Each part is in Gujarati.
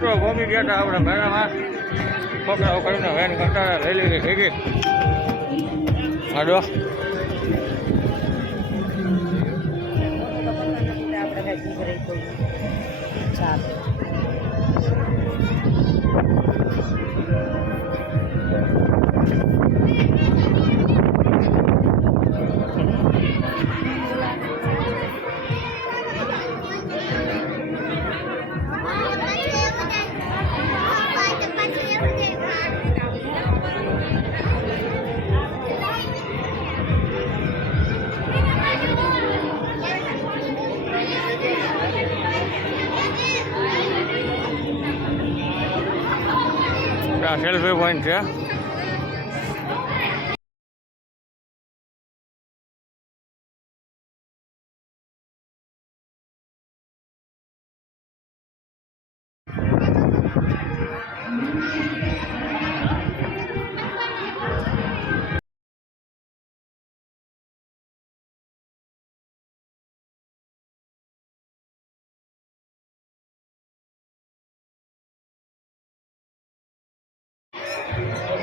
મિત્રો ભોગી ગયા હતા આપણા મેળામાં છોકરાઓ કરીને વેન કંટાળા લઈ લીધી થઈ ગઈ હાડો સેલ્ફી પોઈન્ટ છે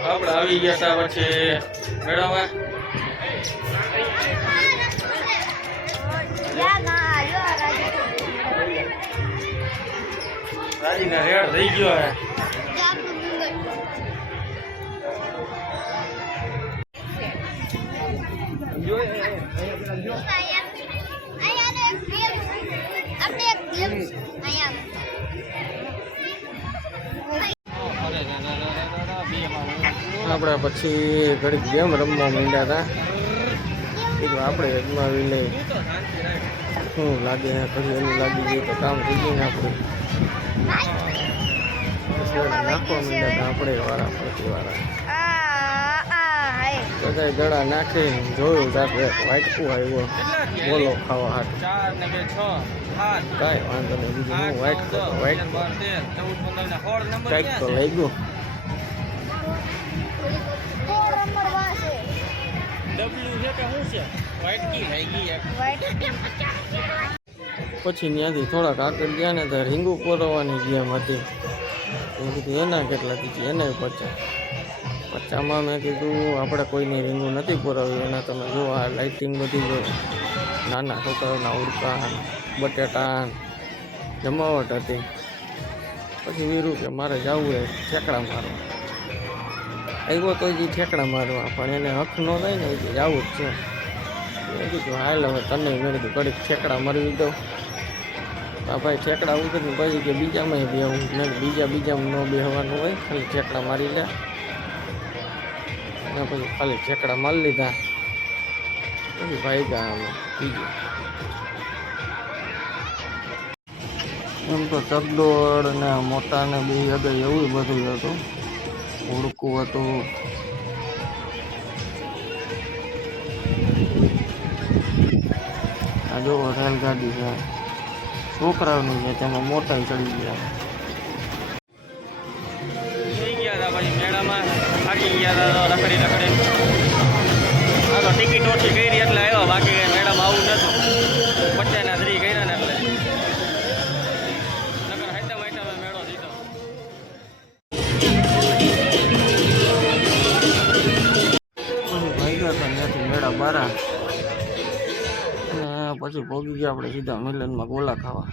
આપણે આવી ગયા હતા પછી મેળામાં રાજીના રેડ થઈ ગયો હે આપણે પછી ઘડીક ગેમ રમવા માંડ્યા હતા કીધું આપણે અજમાવી લઈએ શું લાગે ઘડી એનું લાગી ગયું તો કામ થઈ ગયું ને આપણે નાખવા માંડ્યા હતા આપણે વાળા પછી વાળા બધા દડા નાખીને જોયું જાતે વાટકું આવ્યો બોલો ખાવા હાથ કાંઈ વાંધો નહીં બીજું હું વાઇટ કાંઈક તો લઈ ગયો પછી ત્યાંથી થોડાક આગળ ગયા ને તો રીંગુ પોરવાની ગેમ હતી મેં કીધું એના કેટલા કીધી એના 50 મેં કીધું આપણે કોઈની રીંગુ નથી પોરાવી એના તમે જો આ લાઇટિંગ બધી જો નાના છોકરાઓના ઉડકા બટેટા જમાવટ હતી પછી વીરું કે મારે જવું એ ઠેકડા મારવા આવ્યો તો જે ઠેકડા મારવા પણ એને હક ન થાય ને એ જવું જ છે મેં કીધું હાલ હવે તને મેં કીધું ઘડીક ઠેકડા મારવી દઉં આ ભાઈ ઠેકડા ઉતરીને પછી કે બીજામાં બેહું મેં બીજામાં ન બેહવાનું હોય ખાલી ઠેકડા મારી લે અને પછી ખાલી ઠેકડા મારી લીધા પછી ભાઈ ગયા અમે બીજું એમ તો ચકડોળ ને મોટા ને બે આગળ એવું બધું હતું ઉડકું હતું આ જો રેલગાડી છે છોકરાઓની છે તેમાં મોટા ચડી ગયા હતા પછી મેળામાં થાકી ગયા હતા રખડી આ તો ટિકિટ ઓછી કરી એટલે આવ્યો બાકી મેળામાં આવું નતું પચાના 3 કર્યા ને એટલે નકર હાઈટા માઈટા મેળો દીધો ભાઈ ગયા હતા ત્યાંથી મેળા બારા અને પછી ભોગી ગયા આપણે સીધા મિલનમાં ગોલા ખાવા